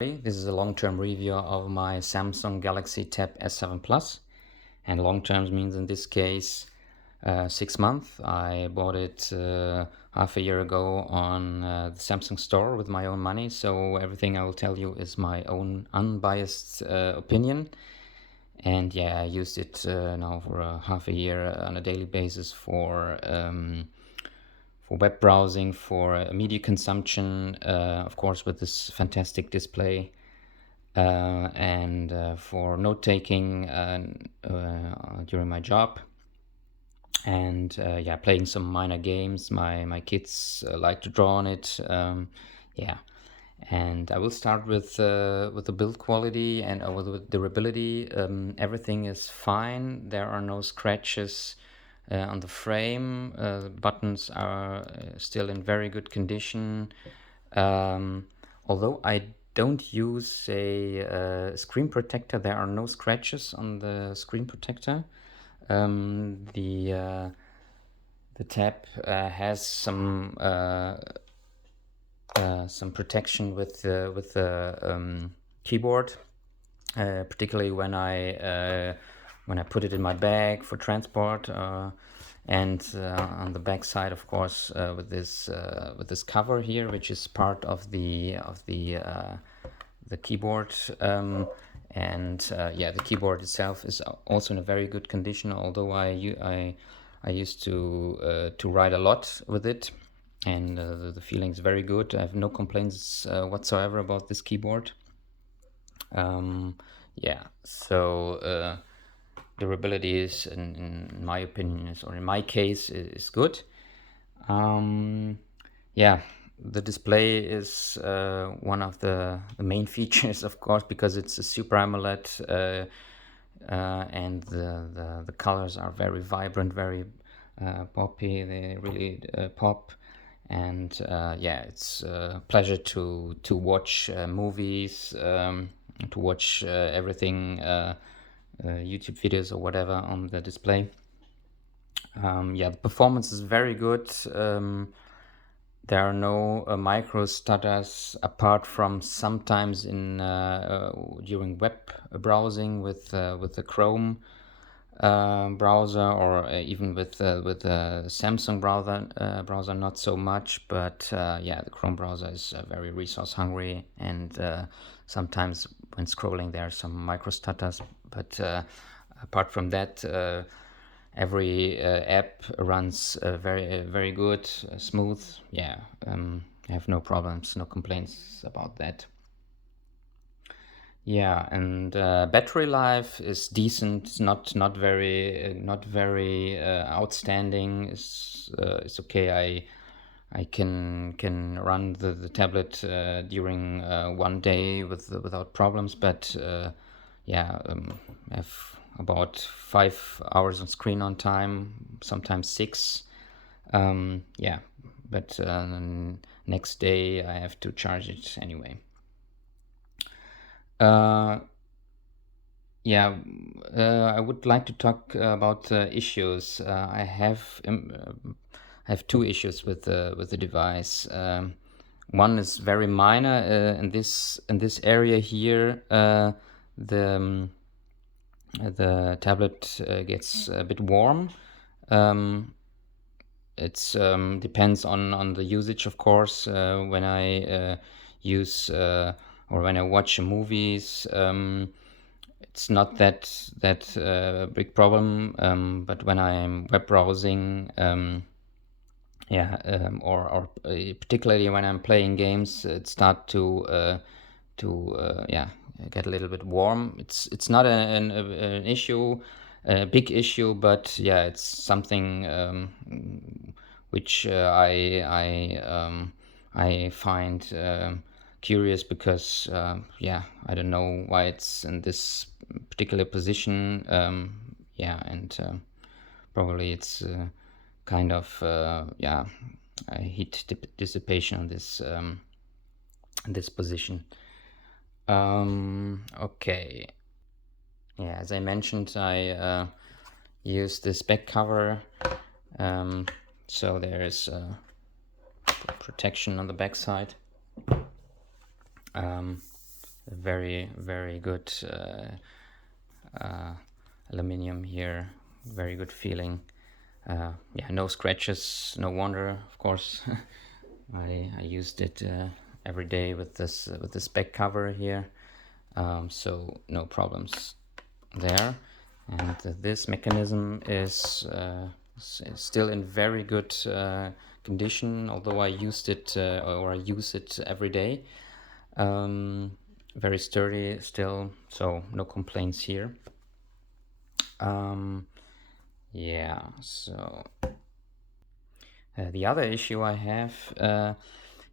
This is a long-term review of my Samsung Galaxy Tab S7 Plus, and long-term means in this case 6 months. I bought it half a year ago on the Samsung store with my own money, so everything I will tell you is my own unbiased opinion. And yeah, I used it now for half a year on a daily basis for web browsing, for media consumption, of course with this fantastic display, and for note taking during my job, and yeah, playing some minor games. My kids like to draw on it. Yeah, and I will start with the build quality and with the durability. Everything is fine. There are no scratches on the frame. The buttons are still in very good condition. Although I don't use a screen protector, there are no scratches on the screen protector. The tab has some protection with the keyboard, particularly when I put it in my bag for transport, and on the back side, of course, with this cover here, which is part of the keyboard. And yeah, the keyboard itself is also in a very good condition, although I used to write a lot with it, and the feeling is very good. I have no complaints whatsoever about this keyboard. Yeah, so durability is, in my opinion, or in my case, is good. Yeah, the display is one of the main features, of course, because it's a Super AMOLED, and the colors are very vibrant, very poppy. They really pop, and yeah, it's a pleasure to watch movies, to watch everything, YouTube videos or whatever on the display. Yeah, the performance is very good. There are no micro stutters, apart from sometimes during web browsing with the Chrome browser, or even with the Samsung browser, not so much. But yeah, the Chrome browser is very resource hungry, and sometimes when scrolling there are some micro stutters. But apart from that, every app runs very good, smooth. Yeah, I have no problems, no complaints about that. Yeah, and battery life is decent. It's not very outstanding. It's okay. I can run the tablet during one day without problems. But yeah, I have about 5 hours on screen on time, sometimes 6. Yeah, but next day I have to charge it anyway. Yeah, I would like to talk about issues. I have two issues with the device. One is very minor. In this area here, the tablet gets a bit warm. It's depends on the usage, of course. When I use or when I watch movies, it's not that big problem. But when I'm web browsing, yeah, or particularly when I'm playing games, it start to yeah, get a little bit warm. It's not an issue, a big issue, but yeah, it's something which I find curious, because yeah, I don't know why it's in this particular position. Yeah, and probably it's kind of yeah, heat dissipation on this position. Okay. Yeah, as I mentioned, I use this back cover, so there is protection on the back side. very very good aluminium here, very good feeling. Yeah, no scratches, no wonder, of course. I used it every day with this back cover here, so no problems there. And this mechanism is still in very good condition, although I used it or I use it every day. Very sturdy still, so no complaints here. Yeah, so the other issue I have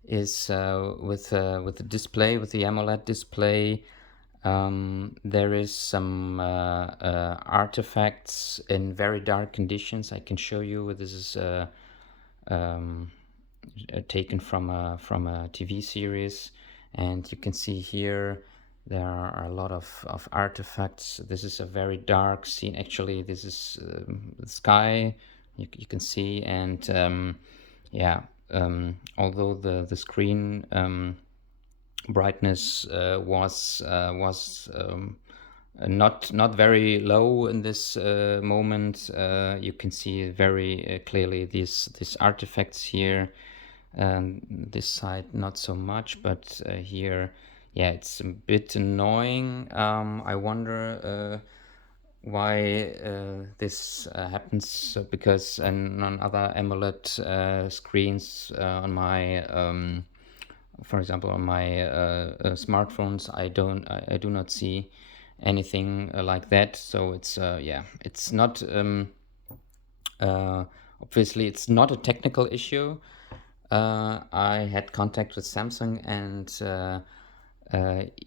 is with the display, with the AMOLED display. There is some artifacts in very dark conditions. I can show you. This is um, taken from a TV series, and you can see here there are a lot of artifacts. This is a very dark scene. Actually, this is the sky. You can see, and yeah. Although the screen brightness was not very low in this moment. You can see very clearly these artifacts here. This side not so much, but here, yeah, it's a bit annoying. I wonder why this happens. Because on other AMOLED screens on my for example, on my smartphones, I do not see anything like that. So it's yeah, it's not obviously it's not a technical issue. I had contact with Samsung and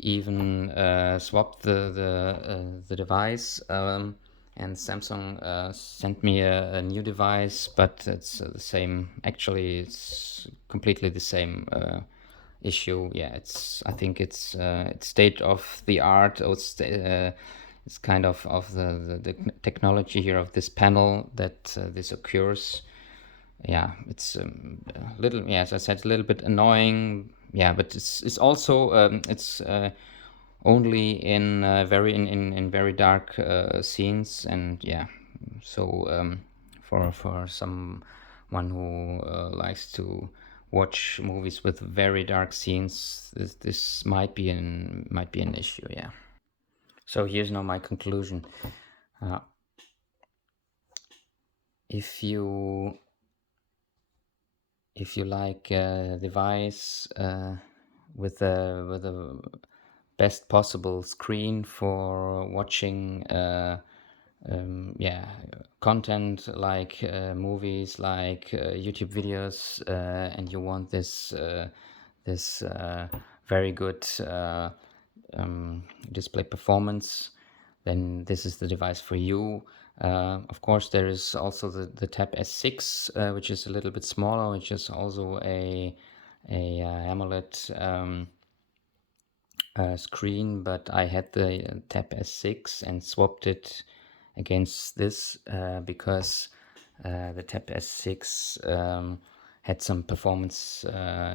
even swapped the device. And Samsung sent me a new device, but it's the same. Actually, it's completely the same issue. Yeah, I think it's state of the art. Or it's kind of the technology here of this panel that this occurs. Yeah, it's a little, yeah, as I said, a little bit annoying. Yeah, but it's also it's only in in very dark scenes. And yeah, so for someone who likes to watch movies with very dark scenes, this might be an issue. Yeah. So here's now my conclusion. Uh, if you like a device with a best possible screen for watching yeah, content like movies, like YouTube videos, and you want this very good display performance, then this is the device for you. Of course, there is also the Tab S6, which is a little bit smaller, which is also a AMOLED screen, but I had the Tab S6 and swapped it against this because the Tab S6 had some performance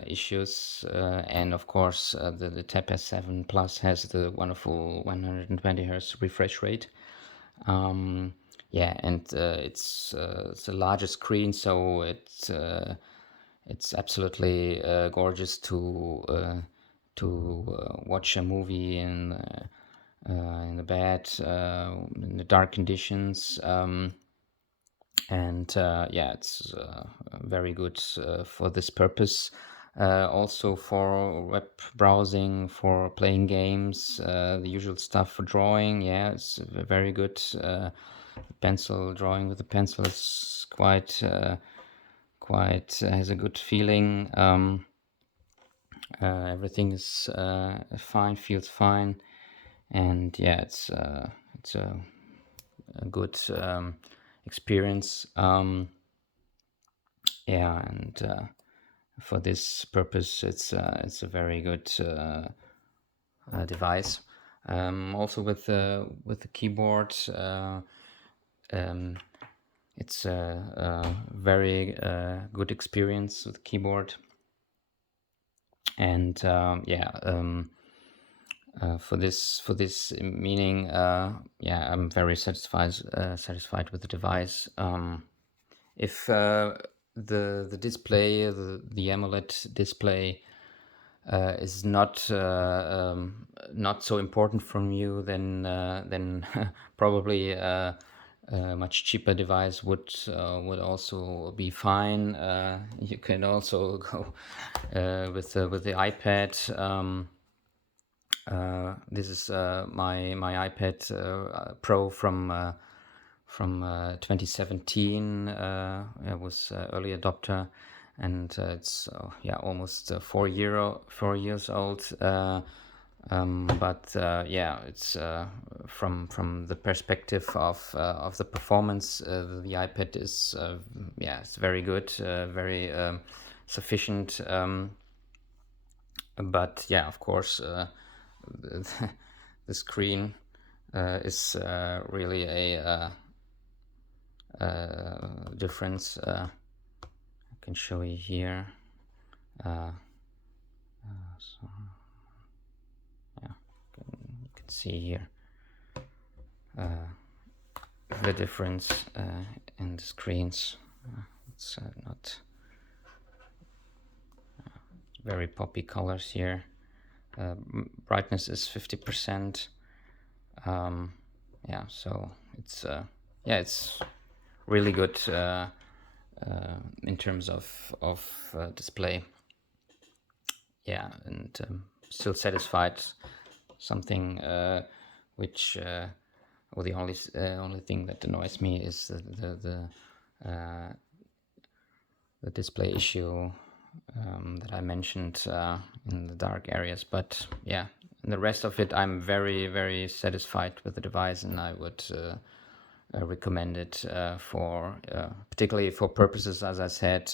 issues, and of course the Tab S7 Plus has the wonderful 120 Hz refresh rate. Yeah, and it's a larger screen, so it's absolutely gorgeous to watch a movie in the bed in the dark conditions. And yeah, it's very good for this purpose. Also for web browsing, for playing games, the usual stuff for drawing. Yeah, it's very good. Pencil drawing with the pencil is quite has a good feeling. Everything is fine, feels fine, and yeah, it's a good experience. Yeah, and for this purpose, it's a very good device. Also with the keyboard, it's a very good experience with the keyboard. And yeah, for this meaning, yeah, I'm very satisfied with the device. If the display, the AMOLED display, is not so important from you, then probably a much cheaper device would also be fine. You can also go with the iPad. This is my iPad Pro from 2017. I was early adopter, and it's yeah, almost 4 years old. But yeah, it's from the perspective of the performance, the iPad is yeah, it's very good, very sufficient. But yeah, of course, the, the screen is really a difference. I can show you here. So, yeah, you can see here the difference in the screens. It's not very poppy colors here. Brightness is 50%. Yeah, so it's yeah, it's really good in terms of display. Yeah, and still satisfied. Something which or the only thing that annoys me is the display issue that I mentioned in the dark areas. But yeah, the rest of it, I'm very satisfied with the device, and I would recommend it for particularly for purposes, as I said,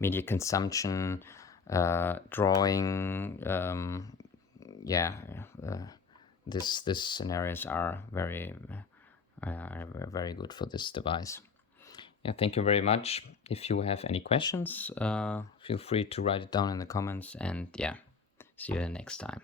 media consumption, drawing. Yeah, this scenarios are very good for this device. Yeah, thank you very much. If you have any questions, feel free to write it down in the comments, and yeah, see you next time.